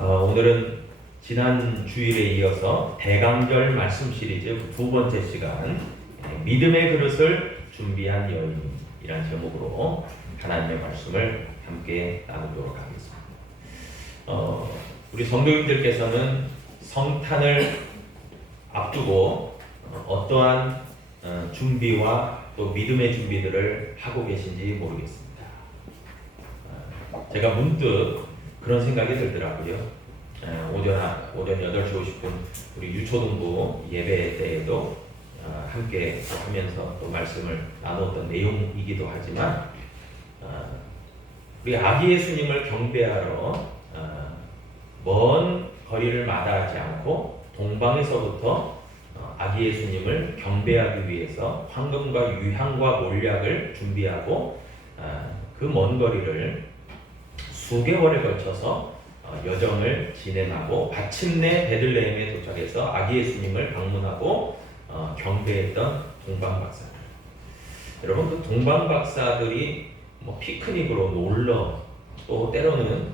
오늘은 지난 주일에 이어서 대강절 말씀 시리즈 두 번째 시간 믿음의 그릇을 준비한 여인이라는 제목으로 하나님의 말씀을 함께 나누도록 하겠습니다. 우리 성도님들께서는 성탄을 앞두고 어떠한 준비와 또 믿음의 준비들을 하고 계신지 모르겠습니다. 제가 문득 그런 생각이 들더라고요. 오전 8시 50분 우리 유초등부 예배 때에도 함께 하면서 또 말씀을 나누었던 내용이기도 하지만 우리 아기 예수님을 경배하러 먼 거리를 마다하지 않고 동방에서부터 아기 예수님을 경배하기 위해서 황금과 유향과 몰약을 준비하고 그 먼 거리를 수개월에 걸쳐서 여정을 진행하고 마침내 베들레헴에 도착해서 아기 예수님을 방문하고 경배했던 동방박사들. 여러분, 그 동방박사들이 피크닉으로 놀러 또 때로는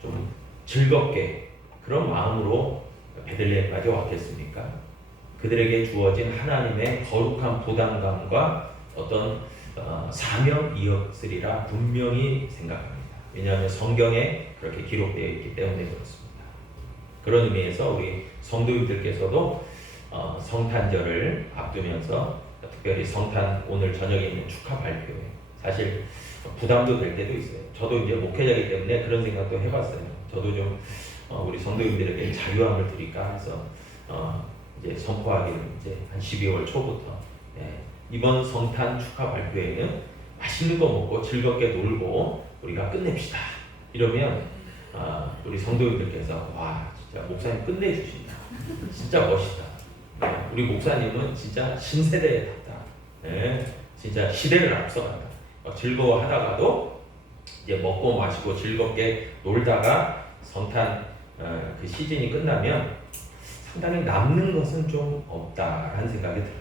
좀 즐겁게 그런 마음으로 베들레헴까지 왔겠습니까? 그들에게 주어진 하나님의 거룩한 부담감과 어떤 사명이었으리라 분명히 생각합니다. 왜냐하면 성경에 그렇게 기록되어 있기 때문에 그렇습니다. 그런 의미에서 우리 성도님들께서도 성탄절을 앞두면서 특별히 성탄 오늘 저녁에 있는 축하 발표회 사실 부담도 될 때도 있어요. 저도 이제 목회자이기 때문에 그런 생각도 해봤어요. 저도 좀 우리 성도님들에게 자유함을 드릴까 해서 이제 선포하기를 이제 한 12월 초부터 이번 성탄 축하 발표회는 맛있는 거 먹고 즐겁게 놀고 우리가 끝냅시다. 이러면 우리 성도님들께서 와 진짜 목사님 끝내주신다. 진짜 멋있다. 우리 목사님은 진짜 신세대에 탔다. 진짜 시대를 앞서간다. 즐거워하다가도 이제 먹고 마시고 즐겁게 놀다가 성탄 그 시즌이 끝나면 상당히 남는 것은 좀 없다라는 생각이 들어요.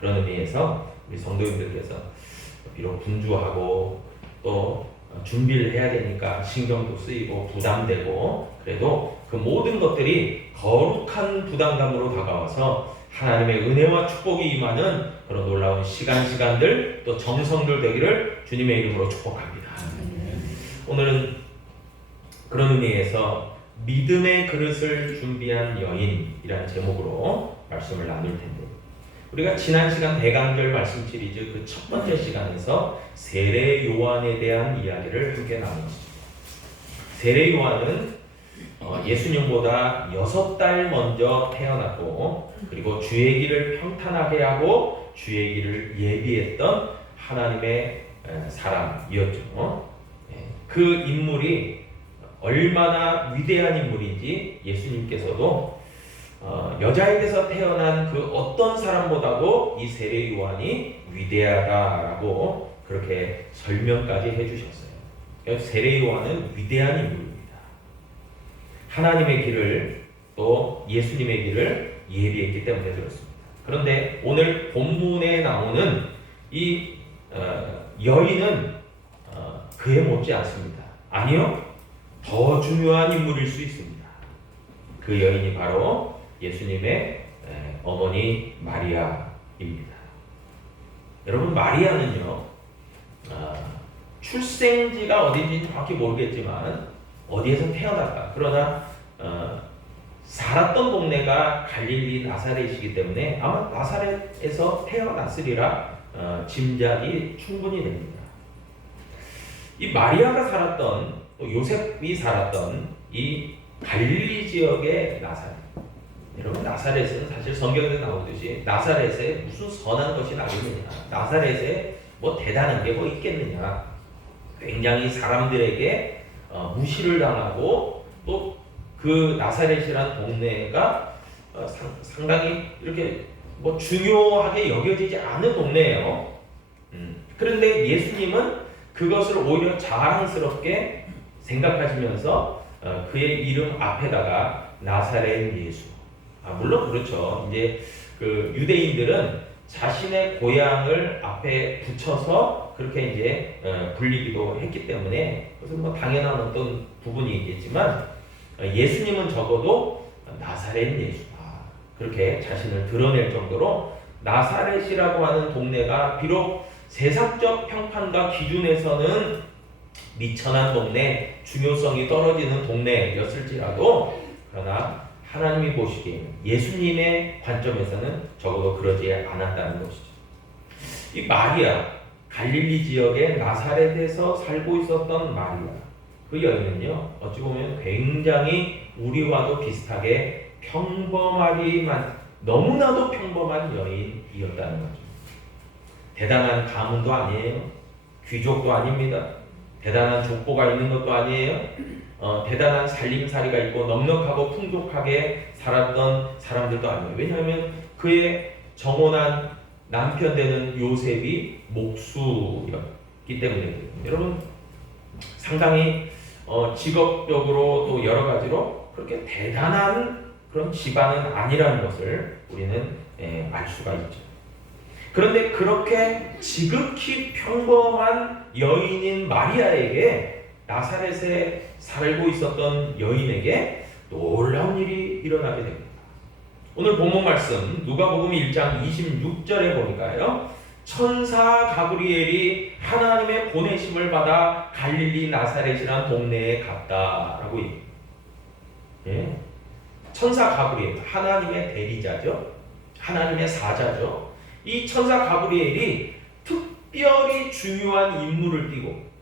그런 의미에서 우리 성도님들께서 비록 분주하고 또 준비를 해야 되니까 신경도 쓰이고 부담되고 그래도 그 모든 것들이 거룩한 부담감으로 다가와서 하나님의 은혜와 축복이 임하는 그런 놀라운 시간들 또 정성들 되기를 주님의 이름으로 축복합니다. 오늘은 그런 의미에서 믿음의 그릇을 준비한 여인이라는 제목으로 말씀을 나눌 텐데 우리가 지난 시간 대강절 말씀 시리즈 그 첫 번째 시간에서 세례 요한에 대한 이야기를 함께 나누었습니다. 세례 요한은 예수님보다 6달 먼저 태어났고 그리고 주의 길을 평탄하게 하고 주의 길을 예비했던 하나님의 사람이었죠. 그 인물이 얼마나 위대한 인물인지 예수님께서도 여자에게서 태어난 그 어떤 사람보다도 이 세례 요한이 위대하다라고 그렇게 설명까지 해주셨어요. 세례 요한은 위대한 인물입니다. 하나님의 길을 또 예수님의 길을 예비했기 때문에 그렇습니다. 그런데 오늘 본문에 나오는 이 여인은 그에 못지 않습니다. 아니요, 더 중요한 인물일 수 있습니다. 그 여인이 바로 예수님의 어머니 마리아입니다. 여러분, 마리아는요 출생지가 어딘지는 정확히 모르겠지만 어디에서 태어났다. 그러나 살았던 동네가 갈릴리 나사렛이기 때문에 아마 나사렛에서 태어났으리라 짐작이 충분히 됩니다. 이 마리아가 살았던 또 요셉이 살았던 이 갈릴리 지역의 나사렛. 여러분, 나사렛은 사실 성경에 나오듯이 나사렛에 무슨 선한 것이 나겠느냐, 나사렛에 뭐 대단한 게 뭐 있겠느냐, 굉장히 사람들에게 무시를 당하고 또 그 나사렛이라는 동네가 상당히 이렇게 뭐 중요하게 여겨지지 않은 동네예요. 그런데 예수님은 그것을 오히려 자랑스럽게 생각하시면서 그의 이름 앞에다가 나사렛 예수. 물론 그렇죠. 이제 그 유대인들은 자신의 고향을 앞에 붙여서 그렇게 이제 불리기도 했기 때문에 그래서 뭐 당연한 어떤 부분이 있겠지만 예수님은 적어도 나사렛 예수다. 그렇게 자신을 드러낼 정도로 나사렛이라고 하는 동네가 비록 세상적 평판과 기준에서는 미천한 동네, 중요성이 떨어지는 동네였을지라도 그러나 하나님이 보시기에는 예수님의 관점에서는 적어도 그러지 않았다는 것이죠. 이 마리아, 갈릴리 지역의 나사렛에서 살고 있었던 마리아, 그 여인은요 어찌 보면 굉장히 우리와도 비슷하게 평범하기만, 너무나도 평범한 여인이었다는 거죠. 대단한 가문도 아니에요. 귀족도 아닙니다. 대단한 족보가 있는 것도 아니에요. 대단한 살림살이가 있고 넉넉하고 풍족하게 살았던 사람들도 아니에요. 왜냐하면 그의 정혼한 남편 되는 요셉이 목수였기 때문에. 여러분 상당히 직업적으로 또 여러 가지로 그렇게 대단한 그런 집안은 아니라는 것을 우리는 알 수가 있죠. 그런데 그렇게 지극히 평범한 여인인 마리아에게, 나사렛에 살고 있었던 여인에게 놀라운 일이 일어나게 됩니다. 오늘 본문 말씀 누가복음 1장 26절에 보니까요, 천사 가브리엘이 하나님의 보내심을 받아 갈릴리 나사렛이라는 동네에 갔다라고 얘기해요. 예? 천사 가브리엘, 하나님의 대리자죠. 하나님의 사자죠. 이 천사 가브리엘이 특별히 중요한 임무를 띠고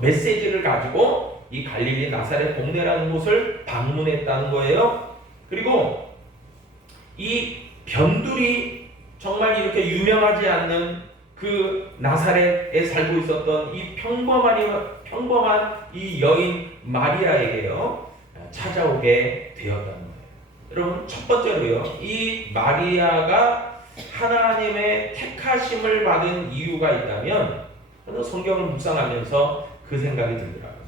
메시지를 가지고 이 갈릴리 나사렛 동네라는 곳을 방문했다는 거예요. 그리고 이 변두리, 정말 이렇게 유명하지 않는 그 나사렛에 살고 있었던 이 평범한 이 여인 마리아에게요 찾아오게 되었다는 거예요. 여러분, 첫 번째로요, 이 마리아가 하나님의 택하심을 받은 이유가 있다면 저는 성경을 묵상하면서 그 생각이 들더라고요.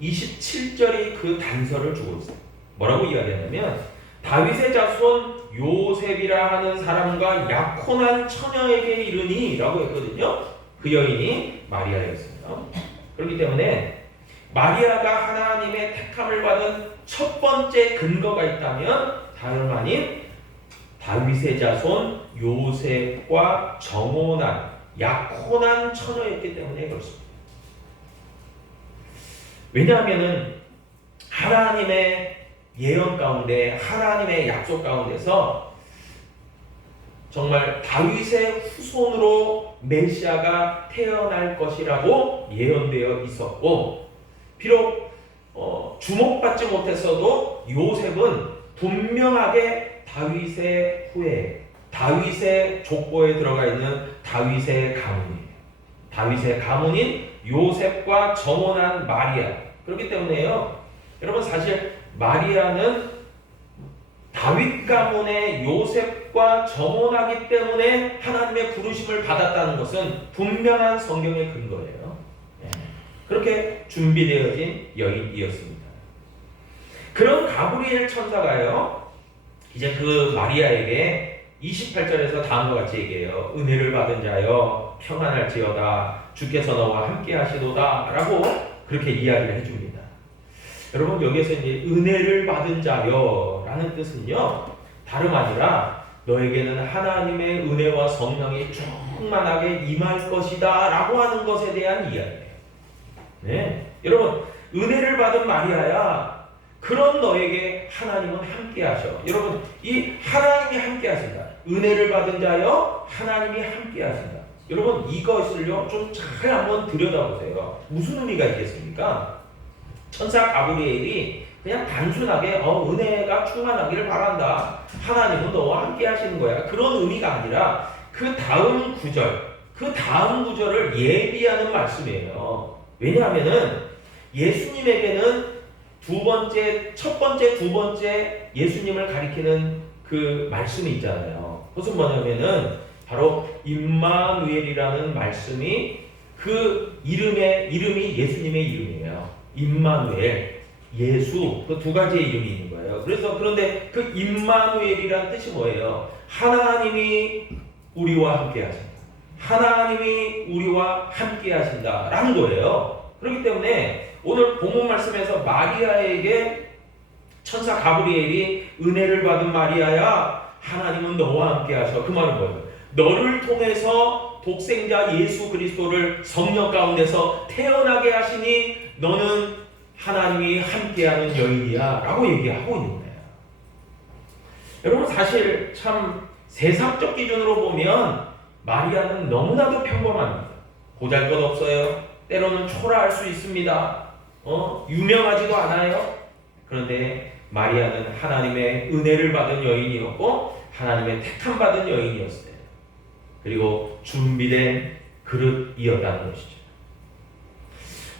27절이 그 단서를 주고 있어요. 뭐라고 이야기하냐면, 다윗의 자손 요셉이라 하는 사람과 약혼한 처녀에게 이르니 라고 했거든요. 그 여인이 마리아였어요. 그렇기 때문에 마리아가 하나님의 택함을 받은 첫 번째 근거가 있다면 다름 아닌 다윗의 자손 요셉과 정혼한, 약혼한 처녀였기 때문에 그렇습니다. 왜냐하면 하나님의 예언 가운데, 하나님의 약속 가운데서 정말 다윗의 후손으로 메시아가 태어날 것이라고 예언되어 있었고, 비록 주목받지 못했어도 요셉은 분명하게 다윗의 후예, 다윗의 족보에 들어가 있는 다윗의 가문이에요. 다윗의 가문인 요셉과 정혼한 마리아. 그렇기 때문에요, 여러분, 사실 마리아는 다윗 가문의 요셉과 정혼하기 때문에 하나님의 부르심을 받았다는 것은 분명한 성경의 근거예요. 그렇게 준비되어진 여인이었습니다. 그런 가브리엘 천사가요, 이제 그 마리아에게 28절에서 다음과 같이 얘기해요. 은혜를 받은 자여 평안할지어다, 주께서 너와 함께 하시도다 라고 그렇게 이야기를 해줍니다. 여러분, 여기에서 이제 은혜를 받은 자여 라는 뜻은요, 다름 아니라 너에게는 하나님의 은혜와 성령이 충만하게 임할 것이다 라고 하는 것에 대한 이야기예요. 네, 여러분, 은혜를 받은 마리아야, 그런 너에게 하나님은 함께 하셔. 여러분, 이 하나님이 함께 하신다. 은혜를 받은 자여 하나님이 함께 하신다. 여러분, 이것을요 좀 잘 한번 들여다보세요. 무슨 의미가 있겠습니까? 천사 가브리엘이 그냥 단순하게 은혜가 충만하기를 바란다, 하나님은 너와 함께 하시는 거야, 그런 의미가 아니라 그 다음 구절을 예비하는 말씀이에요. 왜냐하면은 예수님에게는 첫 번째, 두 번째 예수님을 가리키는 그 말씀이 있잖아요. 무슨 뭐냐면은 바로 임마누엘이라는 말씀이, 그 이름이 예수님의 이름이에요. 임마누엘, 예수, 그 두 가지의 이름이 있는 거예요. 그런데 그 임마누엘이란 뜻이 뭐예요? 하나님이 우리와 함께 하신다. 하나님이 우리와 함께 하신다라는 거예요. 그렇기 때문에 오늘 본문 말씀에서 마리아에게 천사 가브리엘이 은혜를 받은 마리아야 하나님은 너와 함께 하셔. 그 말은 뭐예요? 너를 통해서 독생자 예수 그리스도를 성령 가운데서 태어나게 하시니 너는 하나님이 함께하는 여인이야 라고 얘기하고 있는 거예요. 여러분 사실 참 세상적 기준으로 보면 마리아는 너무나도 평범합니다. 보잘것없어요. 때로는 초라할 수 있습니다. 유명하지도 않아요. 그런데 마리아는 하나님의 은혜를 받은 여인이었고 하나님의 택함 받은 여인이었어요. 그리고 준비된 그릇이었다는 것이죠.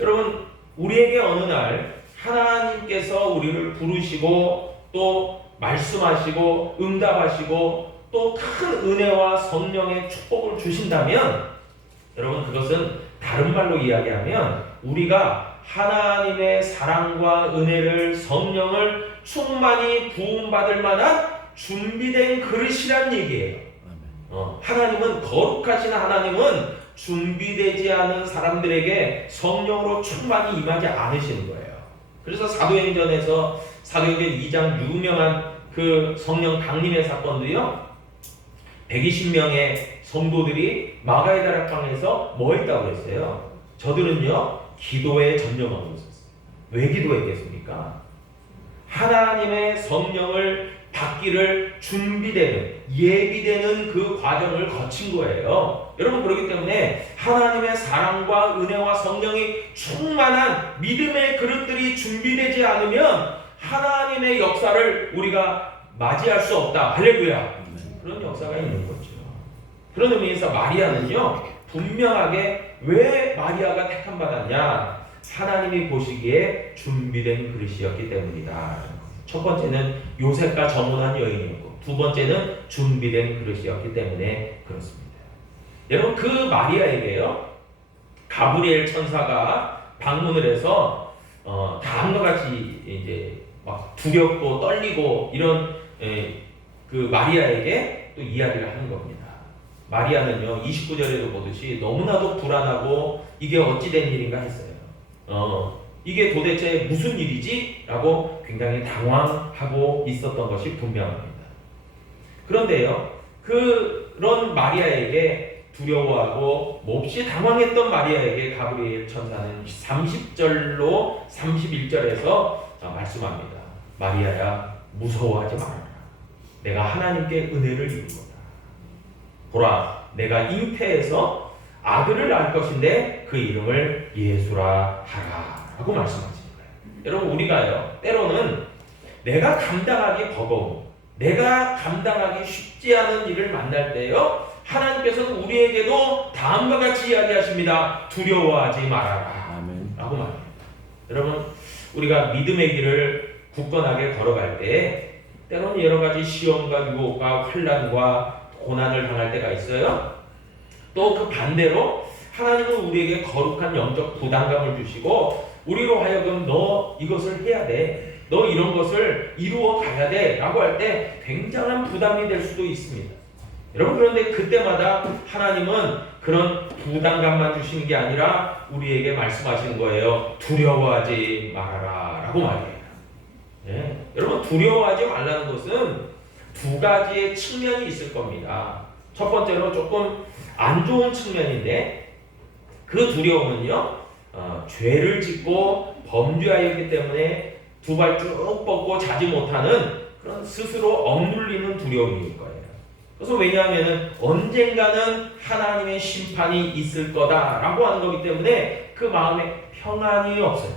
여러분 우리에게 어느 날 하나님께서 우리를 부르시고 또 말씀하시고 응답하시고 또 큰 은혜와 성령의 축복을 주신다면 여러분 그것은 다른 말로 이야기하면 우리가 하나님의 사랑과 은혜를 성령을 충만히 부음받을 만한 준비된 그릇이란 얘기예요. 하나님은 거룩하신 하나님은 준비되지 않은 사람들에게 성령으로 충만히 임하지 않으시는 거예요. 그래서 사도행전에서 사도행전 2장 유명한 그 성령 강림의 사건도요. 120명의 성도들이 마가의 다락방에서 뭐 했다고 그랬어요? 저들은요 기도에 전념하고 있었어요. 왜 기도했겠습니까? 하나님의 성령을 받기를 준비되는 예비되는 그 과정을 거친 거예요. 여러분 그렇기 때문에 하나님의 사랑과 은혜와 성령이 충만한 믿음의 그릇들이 준비되지 않으면 하나님의 역사를 우리가 맞이할 수 없다. 할렐루야. 그런 역사가 있는 거죠. 그런 의미에서 마리아는요 분명하게 왜 마리아가 택함 받았냐? 하나님이 보시기에 준비된 그릇이었기 때문이다. 첫 번째는 요셉과 정혼한 여인이었고 두 번째는 준비된 그릇이었기 때문에 그렇습니다. 여러분 그 마리아에게요 가브리엘 천사가 방문을 해서 다음과 같이 이제 막 두렵고 떨리고 이런 그 마리아에게 또 이야기를 하는 겁니다. 마리아는요 29절에도 보듯이 너무나도 불안하고 이게 어찌된 일인가 했어요. 이게 도대체 무슨 일이지? 라고 굉장히 당황하고 있었던 것이 분명합니다. 그런데요 그런 마리아에게 두려워하고 몹시 당황했던 마리아에게 가브리엘 천사는 30절로 31절에서 말씀합니다. 마리아야 무서워하지 말아라. 내가 하나님께 은혜를 입은 거다. 보라 내가 잉태해서 아들을 낳을 것인데 그 이름을 예수라 하라 라고 말씀하시는 거예요. 여러분 우리가요 때로는 내가 감당하기 버거운 내가 감당하기 쉽지 않은 일을 만날 때요 하나님께서는 우리에게도 다음과 같이 이야기하십니다. 두려워하지 말아라 아멘. 라고 말합니다. 여러분 우리가 믿음의 길을 굳건하게 걸어갈 때 때로는 여러 가지 시험과 유혹과 환난과 고난을 당할 때가 있어요. 또 그 반대로 하나님은 우리에게 거룩한 영적 부담감을 주시고 우리로 하여금 너 이것을 해야 돼. 너 이런 것을 이루어 가야 돼. 라고 할 때 굉장한 부담이 될 수도 있습니다. 여러분 그런데 그때마다 하나님은 그런 부담감만 주시는 게 아니라 우리에게 말씀하시는 거예요. 두려워하지 말아라 라고 말해요. 네. 여러분 두려워하지 말라는 것은 두 가지의 측면이 있을 겁니다. 첫 번째로 조금 안 좋은 측면인데 그 두려움은요 죄를 짓고 범죄하였기 때문에 두 발 쭉 뻗고 자지 못하는 그런 스스로 억눌리는 두려움일 거예요. 그래서 왜냐하면 언젠가는 하나님의 심판이 있을 거다라고 하는 거기 때문에 그 마음에 평안이 없어요.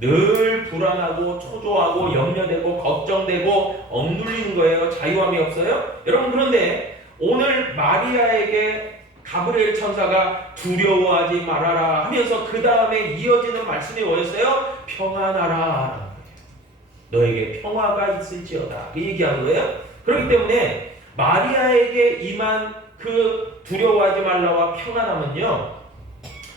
늘 불안하고 초조하고 염려되고 걱정되고 억눌리는 거예요. 자유함이 없어요. 여러분 그런데 오늘 마리아에게 가브리엘 천사가 두려워하지 말아라 하면서 그 다음에 이어지는 말씀이 뭐였어요? 평안하라. 너에게 평화가 있을지어다. 그 얘기하는 거예요. 그렇기 때문에 마리아에게 임한 그 두려워하지 말라와 평안함은요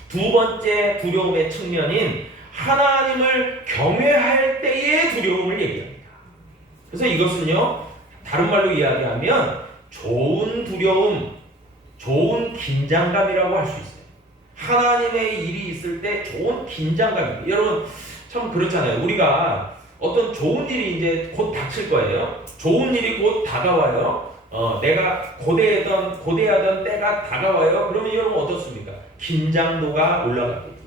두 번째 두려움의 측면인 하나님을 경외할 때의 두려움을 얘기합니다. 그래서 이것은요 다른 말로 이야기하면 좋은 두려움, 좋은 긴장감이라고 할 수 있어요. 하나님의 일이 있을 때 좋은 긴장감입니다. 여러분 참 그렇잖아요. 우리가 어떤 좋은 일이 이제 곧 닥칠 거예요. 좋은 일이 곧 다가와요. 내가 고대하던 때가 다가와요. 그러면 여러분 어떻습니까? 긴장도가 올라갑니다.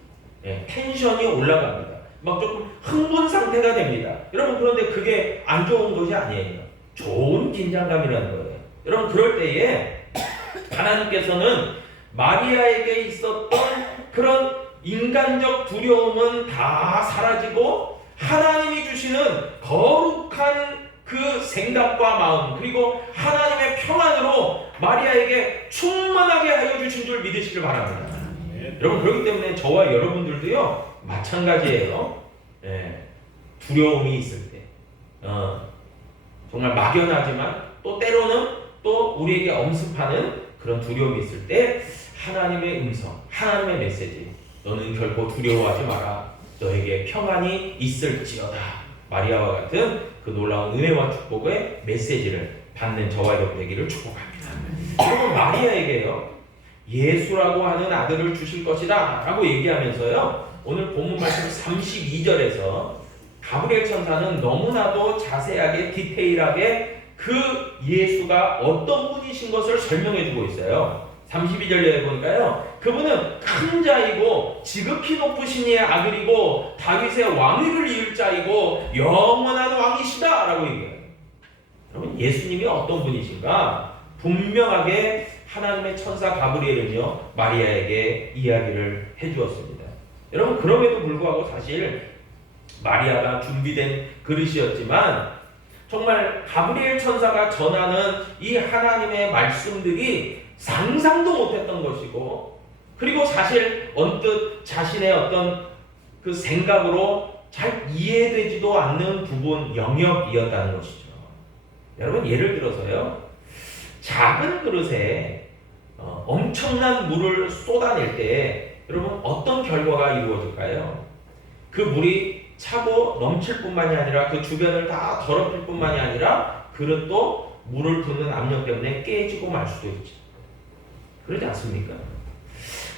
예, 텐션이 올라갑니다. 막 조금 흥분 상태가 됩니다. 여러분 그런데 그게 안 좋은 것이 아니에요. 좋은 긴장감이라는 거예요. 여러분 그럴 때에 하나님께서는 마리아에게 있었던 그런 인간적 두려움은 다 사라지고 하나님이 주시는 거룩한 그 생각과 마음 그리고 하나님의 평안으로 마리아에게 충만하게 하여 주신 줄 믿으시길 바랍니다. 여러분 그렇기 때문에 저와 여러분들도요 마찬가지예요. 두려움이 있을 때 정말 막연하지만 또 때로는 또 우리에게 엄습하는 그런 두려움이 있을 때 하나님의 음성, 하나님의 메시지 너는 결코 두려워하지 마라. 너에게 평안이 있을지어다. 마리아와 같은 그 놀라운 은혜와 축복의 메시지를 받는 저와 여러분 되기를 축복합니다. 여러분 마리아에게요 예수라고 하는 아들을 주실 것이다 라고 얘기하면서요 오늘 본문 말씀 32절에서 가브리엘 천사는 너무나도 자세하게 디테일하게 그 예수가 어떤 분이신 것을 설명해 주고 있어요. 32절에 보니까요 그분은 큰 자이고 지극히 높으신 이의 아들이고 다윗의 왕위를 이을 자이고 영원한 왕이시다 라고 얘기해요. 여러분 예수님이 어떤 분이신가 분명하게 하나님의 천사 가브리엘은요 마리아에게 이야기를 해주었습니다. 여러분 그럼에도 불구하고 사실 마리아가 준비된 그릇이었지만 정말 가브리엘 천사가 전하는 이 하나님의 말씀들이 상상도 못했던 것이고 그리고 사실 언뜻 자신의 어떤 그 생각으로 잘 이해되지도 않는 부분 영역이었다는 것이죠. 여러분 예를 들어서요 작은 그릇에 엄청난 물을 쏟아낼 때 여러분 어떤 결과가 이루어질까요? 그 물이 차고 넘칠 뿐만이 아니라 그 주변을 다 더럽힐 뿐만이 아니라 그릇도 물을 붓는 압력 때문에 깨지고 말 수도 있죠. 그러지 않습니까?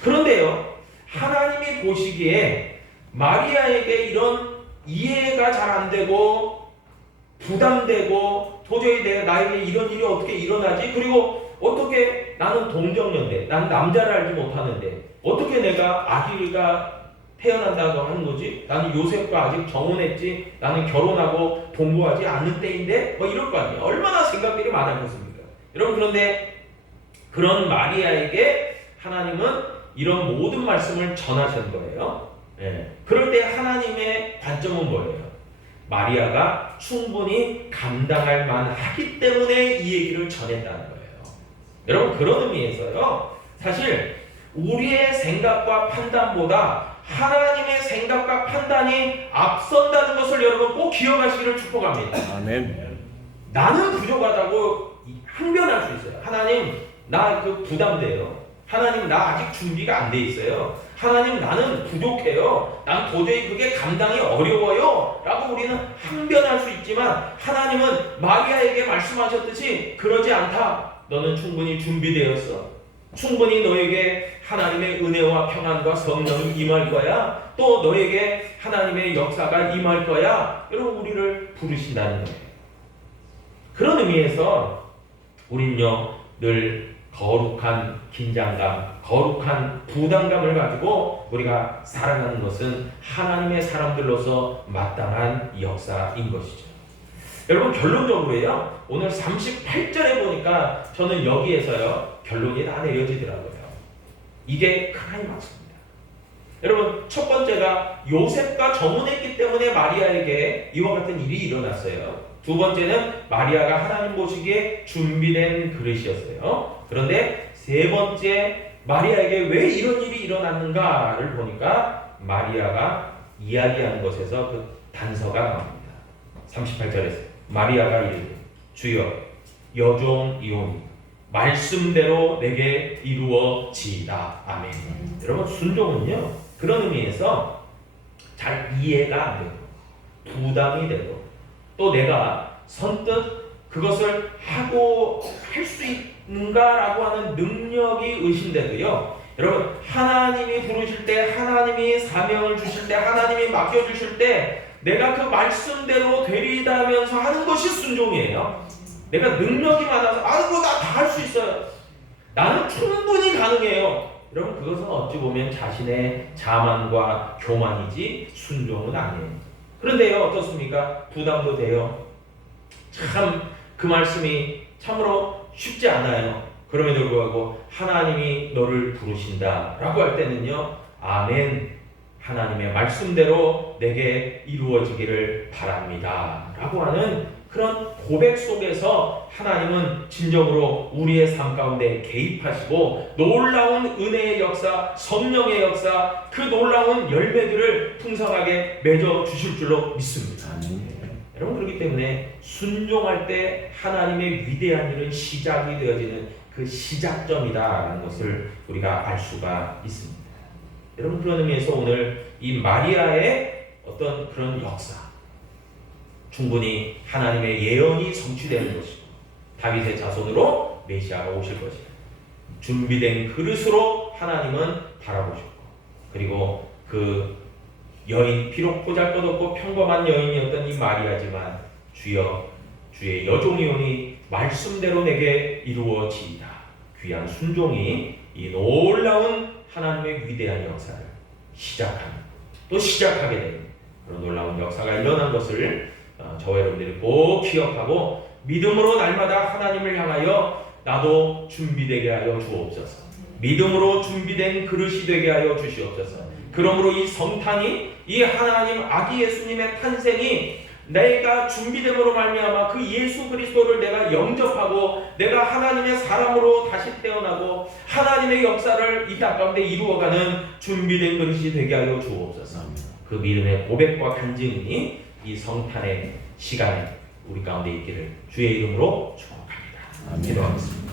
그런데요 하나님이 보시기에 마리아에게 이런 이해가 잘 안 되고 부담되고 도저히 나에게 이런 일이 어떻게 일어나지? 그리고 어떻게 나는 동정녀인데 난 남자를 알지 못하는데 어떻게 내가 아기가 태어난다고 하는 거지? 나는 요셉과 아직 정혼했지 나는 결혼하고 동거하지 않는 때인데 뭐 이럴 거 아니에요. 얼마나 생각들이 많았겠습니까? 여러분 그런데 그런 마리아에게 하나님은 이런 모든 말씀을 전하신 거예요. 그럴 때 하나님의 관점은 뭐예요? 마리아가 충분히 감당할 만하기 때문에 이 얘기를 전했다는 거예요. 여러분 그런 의미에서요 사실 우리의 생각과 판단보다 하나님의 생각과 판단이 앞선다는 것을 여러분 꼭 기억하시기를 축복합니다. 아멘. 나는 부족하다고 항변할 수 있어요. 하나님 나 그 부담돼요. 하나님 나 아직 준비가 안 돼 있어요. 하나님 나는 부족해요. 난 도저히 그게 감당이 어려워요 라고 우리는 항변할 수 있지만 하나님은 마리아에게 말씀하셨듯이 그러지 않다. 너는 충분히 준비되었어. 충분히 너에게 하나님의 은혜와 평안과 성령이 임할 거야. 또 너에게 하나님의 역사가 임할 거야. 여러분 우리를 부르신다는 거예요. 그런 의미에서 우린요 늘 거룩한 긴장감, 거룩한 부담감을 가지고 우리가 살아가는 것은 하나님의 사람들로서 마땅한 역사인 것이죠. 여러분 결론적으로요 오늘 38절에 보니까 저는 여기에서요 결론이 다 내려지더라고요. 이게 하나님 맞습니다. 여러분 첫 번째가 요셉과 정혼했기 때문에 마리아에게 이와 같은 일이 일어났어요. 두 번째는 마리아가 하나님 보시기에 준비된 그릇이었어요. 그런데 세 번째 마리아에게 왜 이런 일이 일어났는가를 보니까 마리아가 이야기하는 것에서 그 단서가 나옵니다. 38절에서 마리아가 이르되 주여 여종이오니 말씀대로 내게 이루어지이다. 아멘. 여러분 순종은요 그런 의미에서 잘 이해가 안 되고 부담이 되고 또 내가 선뜻 그것을 하고 할 수 있는가라고 하는 능력이 의심돼도요 여러분 하나님이 부르실 때 하나님이 사명을 주실 때 하나님이 맡겨주실 때 내가 그 말씀대로 되리다면서 하는 것이 순종이에요. 내가 능력이 많아서 아이고 나 다 할 수 있어요. 나는 충분히 가능해요. 여러분 그것은 어찌 보면 자신의 자만과 교만이지 순종은 아니에요. 그런데요 어떻습니까? 부담도 돼요. 참 그 말씀이 참으로 쉽지 않아요. 그럼에도 불구하고 하나님이 너를 부르신다 라고 할 때는요 아멘, 하나님의 말씀대로 내게 이루어지기를 바랍니다 라고 하는 그런 고백 속에서 하나님은 진정으로 우리의 삶 가운데 개입하시고 놀라운 은혜의 역사, 성령의 역사, 그 놀라운 열매들을 풍성하게 맺어 주실 줄로 믿습니다. 여러분 그렇기 때문에 순종할 때 하나님의 위대한 일은 시작이 되어지는 그 시작점이다라는 것을 우리가 알 수가 있습니다. 여러분 그런 의미에서 오늘 이 마리아의 어떤 그런 역사, 충분히 하나님의 예언이 성취되는 것이고 다윗의 자손으로 메시아가 오실 것이다. 준비된 그릇으로 하나님은 바라보셨고, 그리고 그 여인, 비록 보잘것없고 평범한 여인이었던 이 마리아지만 주여 주의 여종이오니 말씀대로 내게 이루어지이다. 귀한 순종이 이 놀라운 하나님의 위대한 역사를 또 시작하게 되는 그런 놀라운 역사가 일어난 것을 저와 여러분들이 꼭 기억하고 믿음으로 날마다 하나님을 향하여 나도 준비되게 하여 주옵소서. 믿음으로 준비된 그릇이 되게 하여 주시옵소서. 그러므로 이 성탄이, 이 하나님 아기 예수님의 탄생이 내가 준비됨으로 말미암아 그 예수 그리스도를 내가 영접하고 내가 하나님의 사람으로 다시 태어나고 하나님의 역사를 이 땅 가운데 이루어가는 준비된 그릇이 되게 하여 주옵소서. 그 믿음의 고백과 간증이 이 성탄의 시간에 우리 가운데 있기를 주의 이름으로 축복합니다. 기도하겠습니다.